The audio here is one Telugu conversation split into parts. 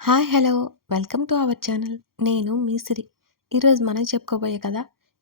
Hi hello welcome to our channel. నేను మీ సిరి. ఈరోజు మనం చెప్పుకోబోయే కథ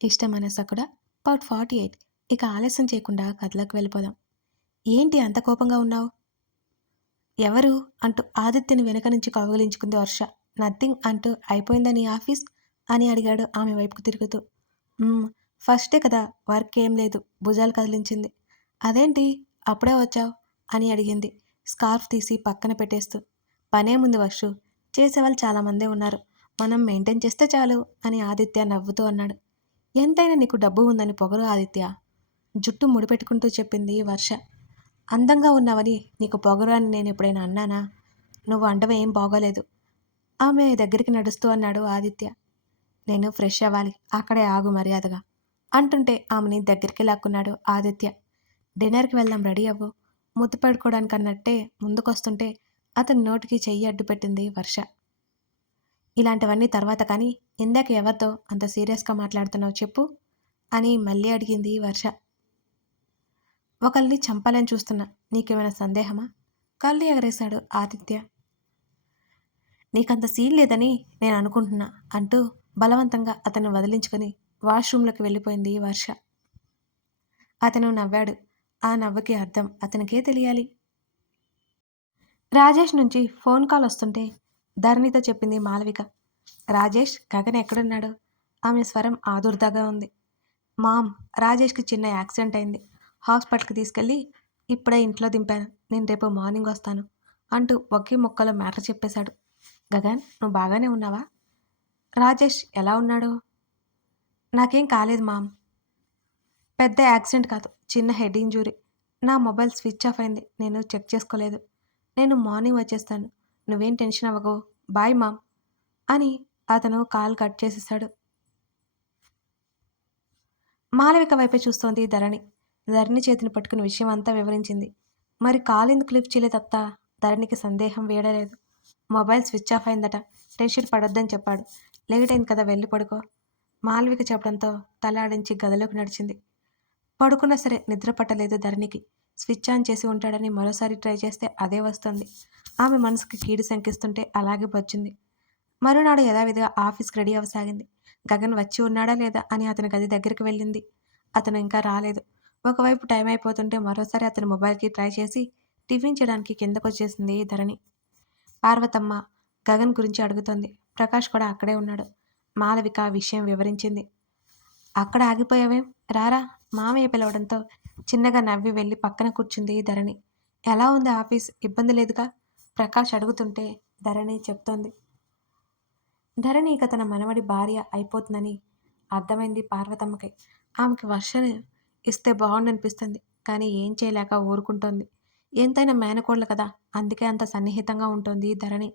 ఇష్టమైన సకుడ పార్ట్ 48. ఇక ఆలస్యం చేయకుండా కథలోకి వెళ్ళిపోదాం. ఏంటి అంత కోపంగా ఉన్నావు? ఎవరు అంటూ ఆదిత్యని వెనక నుంచి కౌగిలించుకుంది వర్ష. నథింగ్ అంటూ అయిపోయిందా నీ ఆఫీస్ అని అడిగాడు ఆమె వైపుకు తిరుగుతూ. "మ్మ్, ఫస్టే కదా, వర్క్ ఏం లేదు భుజాలు కదిలించింది. అదేంటి అప్పుడే వచ్చావు అని అడిగింది స్కార్ఫ్ తీసి పక్కన పెట్టేస్తూ. పనేముంది వర్షు, చేసేవాళ్ళు చాలామందే ఉన్నారు, మనం మెయింటైన్ చేస్తే చాలు అని ఆదిత్య నవ్వుతూ అన్నాడు. ఎంతైనా నీకు డబ్బు ఉందని పొగరు ఆదిత్య, జుట్టు ముడిపెట్టుకుంటూ చెప్పింది వర్ష. అందంగా ఉన్నావని నీకు పొగరు అని నేను ఎప్పుడైనా అన్నానా? నువ్వు అండవ ఏం బాగోలేదు ఆమె దగ్గరికి నడుస్తూ అన్నాడు ఆదిత్య. నేను ఫ్రెష్ అవ్వాలి, అక్కడే ఆగు మర్యాదగా అంటుంటే ఆమెని దగ్గరికి లాక్కున్నాడు ఆదిత్య. డిన్నర్కి వెళ్దాం, రెడీ అవ్వు ముద్దు పెట్టుకోవడానికి అన్నట్టే ముందుకొస్తుంటే అతని నోటికి చెయ్యి అడ్డు పెట్టింది వర్ష. ఇలాంటివన్నీ తర్వాత కానీ ఇందాక ఎవరితో అంత సీరియస్గా మాట్లాడుతున్నావు చెప్పు అని మళ్ళీ అడిగింది వర్ష. ఒకరిని చంపాలని చూస్తున్నా, నీకేమైనా సందేహమా? కళ్ళు ఎగరేశాడు ఆదిత్య. నీకంత సీన్ లేదని నేను అనుకుంటున్నా అంటూ బలవంతంగా అతన్ని వదిలించుకొని వాష్రూమ్లోకి వెళ్ళిపోయింది వర్ష. అతను నవ్వాడు. ఆ నవ్వుకి అర్థం అతనికే తెలియాలి. రాజేష్ నుంచి ఫోన్ కాల్ వస్తుంటే ధరణితో చెప్పింది మాలవిక. రాజేష్ గగన్ ఎక్కడున్నాడు? ఆమె స్వరం ఆదుర్దాగా ఉంది. మామ్, రాజేష్కి చిన్న యాక్సిడెంట్ అయింది, హాస్పిటల్కి తీసుకెళ్ళి ఇప్పుడే ఇంట్లో దింపాను, నేను రేపు మార్నింగ్ వస్తాను అంటూ ఒకే ముక్కలో మ్యాటర్ చెప్పేశాడు. గగన్, నువ్వు బాగానే ఉన్నావా? రాజేష్ ఎలా ఉన్నాడు? నాకేం కాలేదు మామ్, పెద్ద యాక్సిడెంట్ కాదు, చిన్న హెడ్ ఇంజురీ. నా మొబైల్ స్విచ్ ఆఫ్ అయింది, నేను చెక్ చేసుకోలేదు. నేను మార్నింగ్ వచ్చేస్తాను, నువ్వేం టెన్షన్ అవ్వకు, బాయ్ మామ్ అని అతను కాల్ కట్ చేసేశాడు. మాలవిక వైపే చూస్తోంది ధరణి. ధరణి చేతిని పట్టుకుని విషయం అంతా వివరించింది. మరి కాల్ ఎందుకు లిఫ్ట్ చేయలేదత్తా? ధరణికి సందేహం వీడలేదు. మొబైల్ స్విచ్ ఆఫ్ అయిందట, టెన్షన్ పడొద్దని చెప్పాడు. లేట్ అయింది కదా, వెళ్ళి పడుకో మాలవిక చెప్పడంతో తలాడించి గదిలోకి నడిచింది. పడుకున్నా సరే నిద్ర పట్టలేదు ధరణికి. స్విచ్ ఆన్ చేసి ఉంటాడని మరోసారి ట్రై చేస్తే అదే వస్తుంది. ఆమె మనసుకి కీడు శంకిస్తుంటే అలాగే వచ్చింది. మరునాడు యథావిధిగా ఆఫీస్కి రెడీ అవ్వసాగింది. గగన్ వచ్చి ఉన్నాడా లేదా అని అతని గది దగ్గరికి వెళ్ళింది. అతను ఇంకా రాలేదు. ఒకవైపు టైం అయిపోతుంటే మరోసారి అతని మొబైల్కి ట్రై చేసి టిఫిన్ చేయడానికి కిందకొచ్చేసింది ధరణి. పార్వతమ్మ గగన్ గురించి అడుగుతోంది. ప్రకాష్ కూడా అక్కడే ఉన్నాడు. మాలవిక విషయం వివరించింది. అక్కడ ఆగిపోయావేం, రారా మామయ్య పిలవడంతో చిన్నగా నవ్వి వెళ్ళి పక్కన కూర్చుంది ధరణి. ఎలా ఉంది ఆఫీస్, ఇబ్బంది లేదుగా ప్రకాష్ అడుగుతుంటే ధరణి చెప్తోంది. ధరణి ఇక తన మనవడి భార్య అయిపోతుందని అర్థమైంది పార్వతమ్మకి. ఆమెకి వర్షను ఇస్తే బాగుండనిపిస్తుంది, కానీ ఏం చేయలేక ఊరుకుంటోంది. ఎంతైనా మేనకోడలు కదా, అందుకే అంత సన్నిహితంగా ఉంటుంది ధరణి.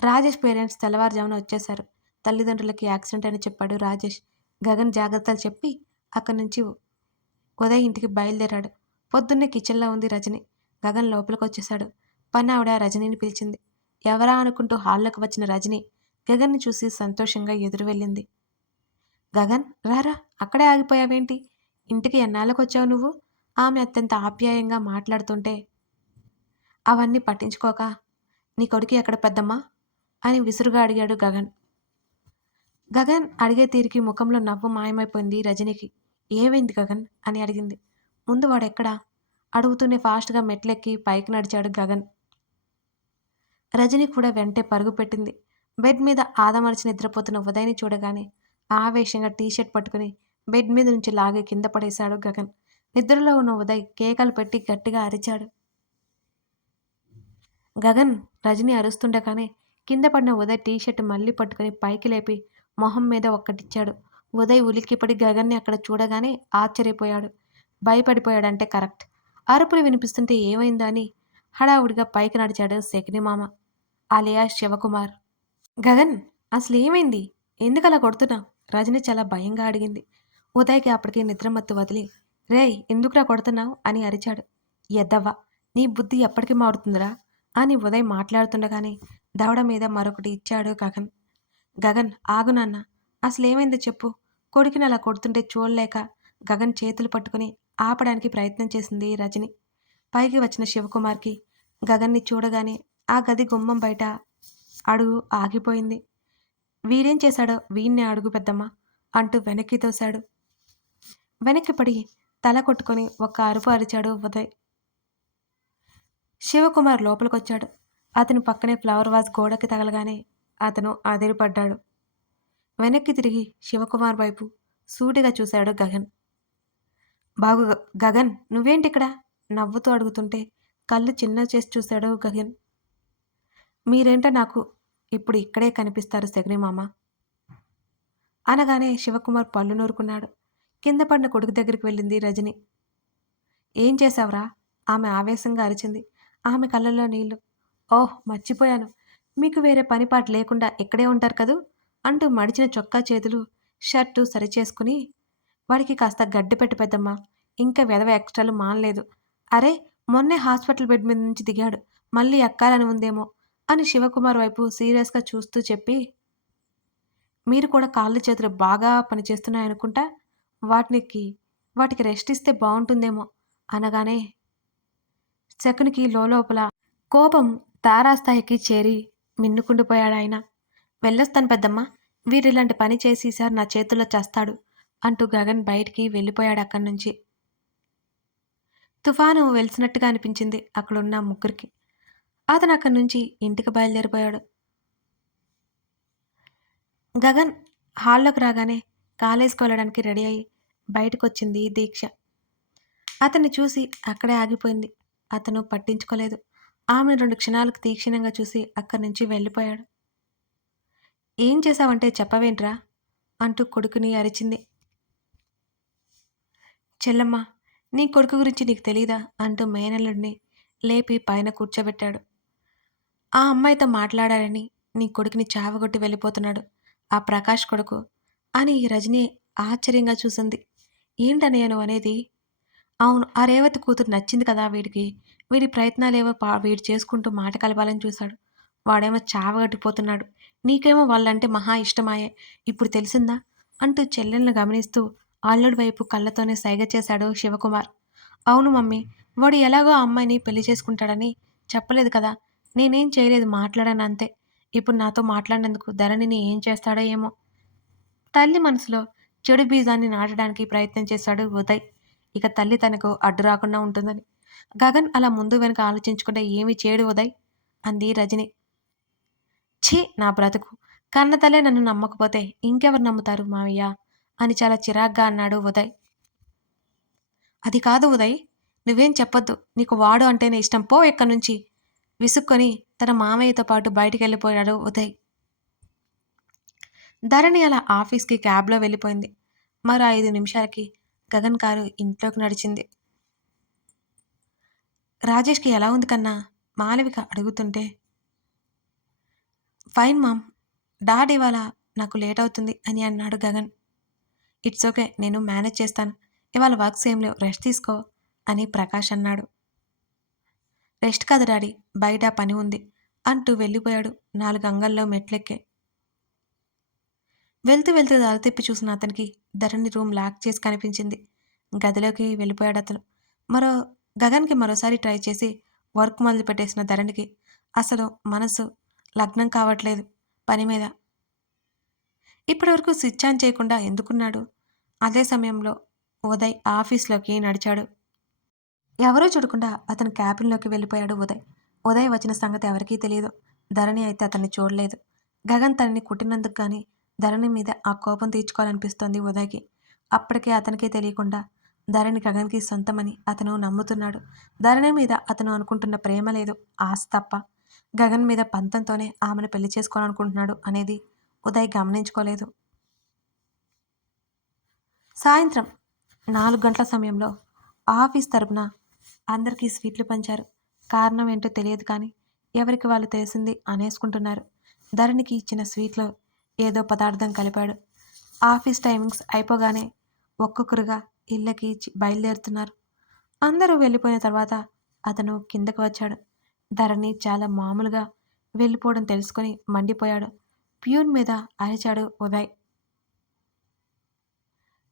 రాజేష్ పేరెంట్స్ తెల్లవారుజామున వచ్చేశారు. తల్లిదండ్రులకి యాక్సిడెంట్ అని చెప్పాడు రాజేష్. గగన్ జాగ్రత్తలు చెప్పి అక్కడి నుంచి ఉదయ్ ఇంటికి బయలుదేరాడు. పొద్దున్నే కిచెన్లో ఉంది రజని. గగన్ లోపలికి వచ్చేశాడు. పని ఆవిడ రజనీని పిలిచింది. ఎవరా అనుకుంటూ హాల్లోకి వచ్చిన రజని గగన్ని చూసి సంతోషంగా ఎదురు వెళ్ళింది. గగన్, రారా, అక్కడే ఆగిపోయావేంటి? ఇంటికి ఎన్నాళ్ళకొచ్చావు నువ్వు? ఆమె అత్యంత ఆప్యాయంగా మాట్లాడుతుంటే అవన్నీ పట్టించుకోక, నీ కొడుకు ఎక్కడ పెద్దమ్మా అని విసురుగా అడిగాడు గగన్. గగన్ అడిగే తీరికి ముఖంలో నవ్వు మాయమైపోయింది రజనికి. ఏమైంది గగన్ అని అడిగింది. ముందు వాడెక్కడా అడుగుతూనే ఫాస్ట్గా మెట్లెక్కి పైకి నడిచాడు గగన్. రజని కూడా వెంటే పరుగు పెట్టింది. బెడ్ మీద ఆదమర్చి నిద్రపోతున్న ఉదయ్ని చూడగానే ఆవేశంగా టీషర్ట్ పట్టుకుని బెడ్ మీద నుంచి లాగి కింద పడేశాడు గగన్. నిద్రలో ఉన్న ఉదయ్ కేకలు పెట్టి గట్టిగా అరిచాడు. గగన్ రజని అరుస్తుండగానే కింద పడిన ఉదయ్ టీషర్ట్ మళ్ళీ పట్టుకుని పైకి లేపి మొహం మీద ఒక్కటిచ్చాడు. ఉదయ్ ఉలిక్కిపడి గగన్ని అక్కడ చూడగానే ఆశ్చర్యపోయాడు. భయపడిపోయాడంటే కరెక్ట్. అరుపులు వినిపిస్తుంటే ఏమైందో అని హడావుడిగా పైకి నడిచాడు శకినిమామ ఆలియా శివకుమార్. గగన్, అసలు ఏమైంది, ఎందుకలా కొడుతున్నావు? రజని చాలా భయంగా అడిగింది. ఉదయ్కి అప్పటికి నిద్రమత్తు వదిలి, రేయ్ ఎందుకురా కొడుతున్నావు అని అరిచాడు. ఎద్దవ్వ, నీ బుద్ధి ఎప్పటికీ మారుతుందిరా అని ఉదయ్ మాట్లాడుతుండగానే దవడ మీద మరొకటి ఇచ్చాడు గగన్. గగన్, ఆగు నాన్న, అసలేమైందో చెప్పు. కొడుకుని అలా కొడుతుంటే చూడలేక గగన్ చేతులు పట్టుకుని ఆపడానికి ప్రయత్నం చేసింది రజని. పైకి వచ్చిన శివకుమార్కి గగన్ని చూడగానే ఆ గది గుమ్మం బయట అడుగు ఆగిపోయింది. వీడేం చేశాడో వీణ్ణే అడుగు పెద్దమ్మ అంటూ వెనక్కి తోశాడు. వెనక్కి పడి తల కొట్టుకొని ఒక్క అరుపు అరిచాడు ఉదయ్. శివకుమార్ లోపలికొచ్చాడు. అతని పక్కనే ఫ్లవర్ వాజ్ గోడకి తగలగానే అతను అదిరిపడ్డాడు. వెనక్కి తిరిగి శివకుమార్ వైపు సూటిగా చూశాడు గగన్. బాగు గగన్ నువ్వేంటిక్కడ? నవ్వుతూ అడుగుతుంటే కళ్ళు చిన్నవి చేసి చూశాడు గగన్. మీరేంటో నాకు ఇప్పుడు ఇక్కడే కనిపిస్తారు శకుని మామ అనగానే శివకుమార్ పళ్ళు నూరుకున్నాడు. కింద పడిన కొడుకు దగ్గరికి వెళ్ళింది రజని. ఏం చేశావురా? ఆమె ఆవేశంగా అరిచింది. ఆమె కళ్ళల్లో నీళ్లు. ఓహ్ మర్చిపోయాను, మీకు వేరే పనిపాటు లేకుండా ఇక్కడే ఉంటారు కదూ అంటూ మడిచిన చొక్కా చేతులు షర్టు సరిచేసుకుని, వాడికి కాస్త గడ్డి పెట్టి పెద్దమ్మా, ఇంకా వెధవ ఎక్స్ట్రాలు మానలేదు. అరే మొన్నే హాస్పిటల్ బెడ్ మీద నుంచి దిగాడు, మళ్ళీ ఎక్కాలని ఉందేమో అని శివకుమార్ వైపు సీరియస్గా చూస్తూ చెప్పి, మీరు కూడా కాళ్ళు చేతులు బాగా పనిచేస్తున్నాయనుకుంటా, వాటికి రెస్ట్ ఇస్తే బాగుంటుందేమో అనగానే శకునికి లోపల కోపం తారాస్థాయికి చేరి మిన్నుకుండిపోయాడాయన. వెళ్ళొస్తాను పెద్దమ్మ, వీరిలాంటి పని చేసి సార్ నా చేతుల్లో చేస్తాడు అంటూ గగన్ బయటికి వెళ్ళిపోయాడు అక్కడి నుంచి. తుఫాను వెలిసినట్టుగా అనిపించింది అక్కడున్న ముగ్గురికి. అతను అక్కడి నుంచి ఇంటికి బయలుదేరిపోయాడు. గగన్ హాల్లోకి రాగానే కాలేజ్కి వెళ్ళడానికి రెడీ అయ్యి బయటకొచ్చింది దీక్ష. అతన్ని చూసి అక్కడే ఆగిపోయింది. అతను పట్టించుకోలేదు. ఆమెను 2 క్షణాలకు తీక్షణంగా చూసి అక్కడి నుంచి వెళ్ళిపోయాడు. ఏం చేశావంటే చెప్పవేంట్రా అంటూ కొడుకుని అరిచింది. చెల్లమ్మ, నీ కొడుకు గురించి నీకు తెలీదా అంటూ మేనల్లుడిని లేపి పైన కూర్చోబెట్టాడు. ఆ అమ్మాయితో మాట్లాడారని నీ కొడుకుని చావగొట్టి వెళ్ళిపోతున్నాడు ఆ ప్రకాష్ కొడుకు అని రజని ఆశ్చర్యంగా చూసింది. ఏంటనయ్య నువ్వు అనేది? అవును, ఆ రేవతి కూతురు నచ్చింది కదా వీడికి. వీడి ప్రయత్నాలేవో వీడు చేసుకుంటూ మాట కలపాలని చూశాడు. వాడేమో చావగట్టిపోతున్నాడు. నీకేమో వాళ్ళంటే మహా ఇష్టమాయే, ఇప్పుడు తెలిసిందా అంటూ చెల్లెలను గమనిస్తూ అల్లుడి వైపు కళ్ళతోనే సైగ చేశాడు శివకుమార్. అవును మమ్మీ, వాడు ఎలాగో ఆ అమ్మాయిని పెళ్లి చేసుకుంటాడని చెప్పలేదు కదా. నేనేం చేయలేదు, మాట్లాడాను అంతే. ఇప్పుడు నాతో మాట్లాడినందుకు ధరణిని ఏం చేస్తాడో ఏమో. తల్లి మనసులో చెడు బీజాన్ని నాటడానికి ప్రయత్నం చేశాడు ఉదయ్. ఇక తల్లి తనకు అడ్డు రాకుండా ఉంటుందని. గగన్ అలా ముందు వెనక ఆలోచించకుండా ఏమీ చేయడు ఉదయ్ అంది రజని. ఛీ నా బ్రతుకు, కన్నతల్లే నన్ను నమ్మకపోతే ఇంకెవరు నమ్ముతారు మావయ్య అని చాలా చిరాగ్గా అన్నాడు ఉదయ్. అది కాదు ఉదయ్, నువ్వేం చెప్పొద్దు, నీకు వాడు అంటేనే ఇష్టం, పో ఇక్కడి నుంచి విసుక్కొని తన మామయ్యతో పాటు బయటికి వెళ్ళిపోయాడు ఉదయ్. ధరణి అలా ఆఫీస్కి క్యాబ్లో వెళ్ళిపోయింది. మరో 5 నిమిషాలకి గగన్ కారు ఇంట్లోకి నడిచింది. రాజేష్కి ఎలా ఉంది కన్నా మాలవిక అడుగుతుంటే, ఫైన్ మామ్, డాడ్ ఇవాళ నాకు లేట్ అవుతుంది అని అన్నాడు గగన్. ఇట్స్ ఓకే, నేను మేనేజ్ చేస్తాను, ఇవాళ వర్క్స్ ఏం లేవు, రెస్ట్ తీసుకో అని ప్రకాష్ అన్నాడు. రెస్ట్ కాదు డాడీ, బయట పని ఉంది అంటూ వెళ్ళిపోయాడు 4 అంగల్లో మెట్లెక్కే. వెళ్తూ వెళ్తూ దారి తిప్పి చూసిన అతనికి ధరణి రూమ్ లాక్ చేసి కనిపించింది. గదిలోకి వెళ్ళిపోయాడు అతను. గగన్కి మరోసారి ట్రై చేసి వర్క్ మొదలుపెట్టేసిన ధరణికి అసలు మనసు లగ్నం కావట్లేదు పని మీద. ఇప్పటివరకు స్విచ్ ఆన్ చేయకుండా ఎందుకున్నాడు? అదే సమయంలో ఉదయ్ ఆఫీస్లోకి నడిచాడు. ఎవరూ చూడకుండా అతను క్యాబిన్లోకి వెళ్ళిపోయాడు ఉదయ్. ఉదయ్ వచ్చిన సంగతి ఎవరికీ తెలియదు. ధరణి అయితే అతన్ని చూడలేదు. గగన్ తనని కుట్టినందుకు కానీ ధరణి మీద ఆ కోపం తీర్చుకోవాలనిపిస్తోంది ఉదయ్కి. అప్పటికే అతనికే తెలియకుండా ధరణి గగన్కి సొంతమని అతను నమ్ముతున్నాడు. ధరణి మీద అతను అనుకుంటున్న ప్రేమ లేదు, ఆశ తప్ప. గగన్ మీద పంతంతోనే ఆమెను పెళ్లి చేసుకోవాలనుకుంటున్నాడు అనేది ఉదయ్ గమనించుకోలేదు. సాయంత్రం 4 గంటల సమయంలో ఆఫీస్ తరపున అందరికీ స్వీట్లు పంచారు. కారణం ఏంటో తెలియదు కానీ ఎవరికి వాళ్ళు తెలిసింది అనేసుకుంటున్నారు. ధరణికి ఇచ్చిన స్వీట్లో ఏదో పదార్థం కలిపాడు. ఆఫీస్ టైమింగ్స్ అయిపోగానే ఒక్కొక్కరుగా ఇళ్ళకి బయలుదేరుతున్నారు. అందరూ వెళ్ళిపోయిన తర్వాత అతను కిందకు వచ్చాడు. ధరణి చాలా మామూలుగా వెళ్ళిపోవడం తెలుసుకొని మండిపోయాడు. ప్యూన్ మీద అరిచాడు ఉదయ్.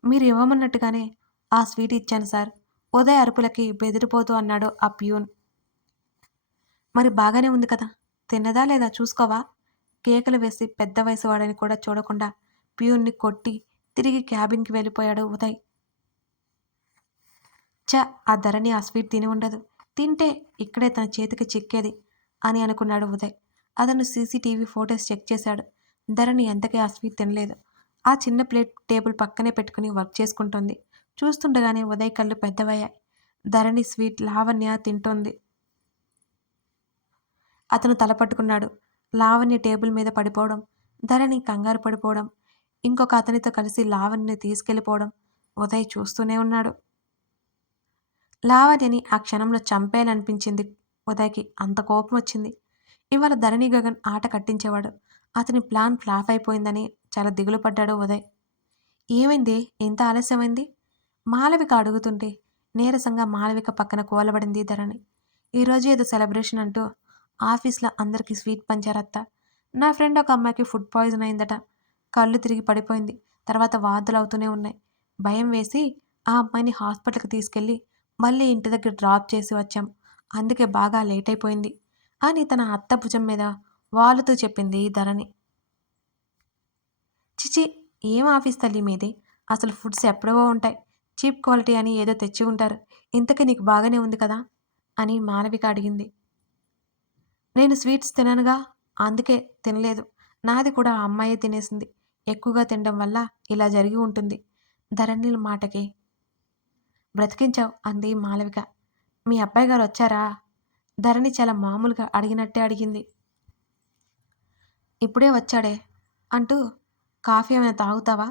మీరు ఇవ్వమన్నట్టుగానే ఆ స్వీట్ ఇచ్చాను సార్. ఉదయ్ అరుపులకి బెదిరిపోతూ అన్నాడు ఆ ప్యూన్. మరి బాగానే ఉంది కదా, తిన్నదా లేదా చూసుకోవా కేకలు వేసి పెద్ద వయసు వాడని కూడా చూడకుండా ప్యూన్ని కొట్టి తిరిగి క్యాబిన్కి వెళ్ళిపోయాడు ఉదయ్. ఆ ధరణి ఆ స్వీట్ తిని ఉండదు, తింటే ఇక్కడే తన చేతికి చిక్కేది అని అనుకున్నాడు ఉదయ్. అతను సీసీటీవీ ఫోటోస్ చెక్ చేశాడు. ధరణి ఎంతకీ ఆ స్వీట్ తినలేదు. ఆ చిన్న ప్లేట్ టేబుల్ పక్కనే పెట్టుకుని వర్క్ చేసుకుంటోంది. చూస్తుండగానే ఉదయ్ కళ్ళు పెద్దవయ్యాయి. ధరణి స్వీట్ లావణ్య తింటోంది. అతను తల పట్టుకున్నాడు. లావణ్య టేబుల్ మీద పడిపోవడం, ధరణి కంగారు పడిపోవడం, ఇంకొక అతనితో కలిసి లావణ్యని తీసుకెళ్ళిపోవడం ఉదయ్ చూస్తూనే ఉన్నాడు. లావణ్యని ఆ క్షణంలో చంపేయాలనిపించింది ఉదయ్కి. అంత కోపం వచ్చింది. ఇవాళ ధరణి గగన్ ఆట కట్టించేవాడు. అతని ప్లాన్ ఫ్లాప్ అయిపోయిందని చాలా దిగులు పడ్డాడు ఉదయ్. ఏమైంది, ఇంత ఆలస్యమైంది? మాలవిక అడుగుతుంటే నీరసంగా మాలవిక పక్కన కూలబడింది ధరణి. ఈరోజు ఏదో సెలబ్రేషన్ అంటూ ఆఫీస్లో అందరికీ స్వీట్ పంచారత్త. నా ఫ్రెండ్ ఒక అమ్మాయికి ఫుడ్ పాయిజన్ అయిందట. కళ్ళు తిరిగి పడిపోయింది. తర్వాత వాంతులు అవుతూనే ఉన్నాయి. భయం వేసి ఆ అమ్మాయిని హాస్పిటల్కి తీసుకెళ్ళి మళ్ళీ ఇంటి దగ్గర డ్రాప్ చేసి వచ్చాం. అందుకే బాగా లేట్ అయిపోయింది అని తన అత్త భుజం మీద వాలుతూ చెప్పింది ధరణి. చిచి, ఏం ఆఫీస్ తల్లి మీది? అసలు ఫుడ్స్ ఎప్పుడవో ఉంటాయి. చీప్ క్వాలిటీ అని ఏదో తెచ్చి ఉంటారు. ఇంతకీ నీకు బాగానే ఉంది కదా అని మాలవిక అడిగింది. నేను స్వీట్స్ తిననుగా, అందుకే తినలేదు. నాది కూడా ఆ అమ్మాయే తినేసింది. ఎక్కువగా తినడం వల్ల ఇలా జరిగి ఉంటుంది. ధరణి మాటకి బ్రతికించావు అంది మాలవిక. మీ అబ్బాయి గారు వచ్చారా? ధరణి చాలా మామూలుగా అడిగినట్టే అడిగింది. ఇప్పుడే వచ్చాడే అంటూ, కాఫీ ఏమైనా తాగుతావా?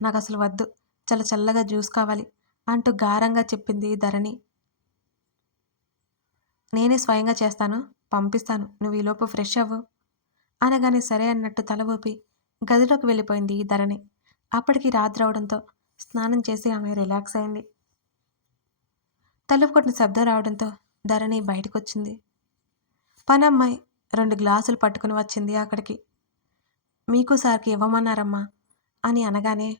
నాకు అసలు వద్దు, చాలా చల్లగా జ్యూస్ కావాలి అంటూ గారంగా చెప్పింది ధరణి. నేనే స్వయంగా చేస్తాను, పంపిస్తాను, నువ్వు ఈలోపు ఫ్రెష్ అవ్వు అనగానే సరే అన్నట్టు తల ఊపి గదిలోకి వెళ్ళిపోయింది ధరణి. అప్పటికి రాత్రి అవడంతో స్నానం చేసి ఆమె రిలాక్స్ అయింది. తలుపు కొట్టిన శబ్దం రావడంతో ధరణి బయటకొచ్చింది. పనమ్మాయి 2 గ్లాసులు పట్టుకుని వచ్చింది అక్కడికి. మీకు సార్కి ఇవ్వమన్నారమ్మా అని అనగానే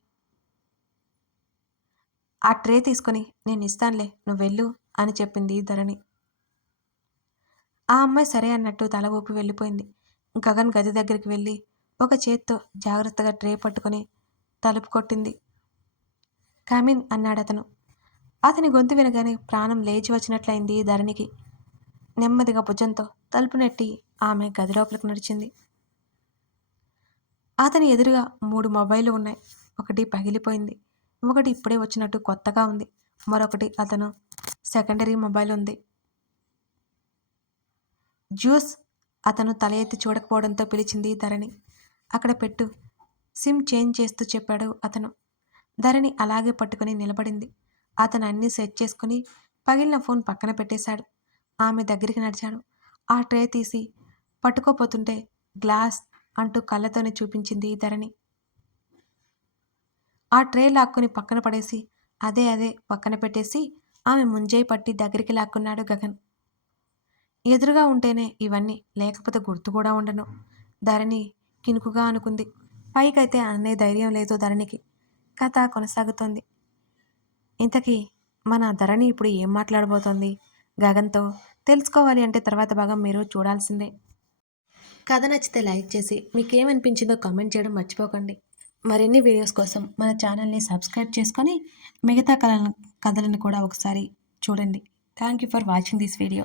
ఆ ట్రే తీసుకొని నేను ఇస్తానులే, నువ్వు వెళ్ళు అని చెప్పింది ధరణి. ఆ అమ్మాయి సరే అన్నట్టు తల ఊపి వెళ్ళిపోయింది. గగన్ గది దగ్గరికి వెళ్ళి ఒక చేత్తో జాగ్రత్తగా ట్రే పట్టుకొని తలుపు కొట్టింది. కమిన్ అన్నాడతను. అతని గొంతు వినగానే ప్రాణం లేచి వచ్చినట్లయింది ధరణికి. నెమ్మదిగా భుజంతో తలుపు నెట్టి ఆమె గది లోపలికి నడిచింది. అతని ఎదురుగా 3 మొబైల్లు ఉన్నాయి. ఒకటి పగిలిపోయింది, ఒకటి ఇప్పుడే వచ్చినట్టు కొత్తగా ఉంది, మరొకటి అతను సెకండరీ మొబైల్ ఉంది. జ్యూస్ అతను తల ఎత్తి చూడకపోవడంతో పిలిచింది ధరణి. అక్కడ పెట్టు, సిమ్ చేంజ్ చేస్తూ చెప్పాడు అతను. ధరణి అలాగే పట్టుకుని నిలబడింది. అతను అన్నీ సెట్ చేసుకుని పగిలిన ఫోన్ పక్కన పెట్టేశాడు. ఆమె దగ్గరికి నడిచాడు. ఆ ట్రే తీసి పట్టుకోపోతుంటే గ్లాస్ అంటూ కళ్ళతోనే చూపించింది ధరణి. ఆ ట్రే లాక్కుని పక్కన పడేసి అదే పక్కన పెట్టేసి ఆమె ముంజేయి పట్టి దగ్గరికి లాక్కున్నాడు గగన్. ఎదురుగా ఉంటేనే ఇవన్నీ, లేకపోతే గుర్తు కూడా ఉండను ధరణి కినుకుగా అనుకుంది. పైకైతే అనే ధైర్యం లేదు ధరణికి. కథ కొనసాగుతోంది. ఇంతకీ మన ధరణి ఇప్పుడు ఏం మాట్లాడబోతోంది గగన్తో తెలుసుకోవాలి అంటే తర్వాత భాగం మీరు చూడాల్సిందే. కథ నచ్చితే లైక్ చేసి మీకేమనిపించిందో కామెంట్ చేయడం మర్చిపోకండి. మరిన్ని వీడియోస్ కోసం మన ఛానల్ని సబ్స్క్రైబ్ చేసుకొని మిగతా కథలను కూడా ఒకసారి చూడండి. Thank you for watching this video.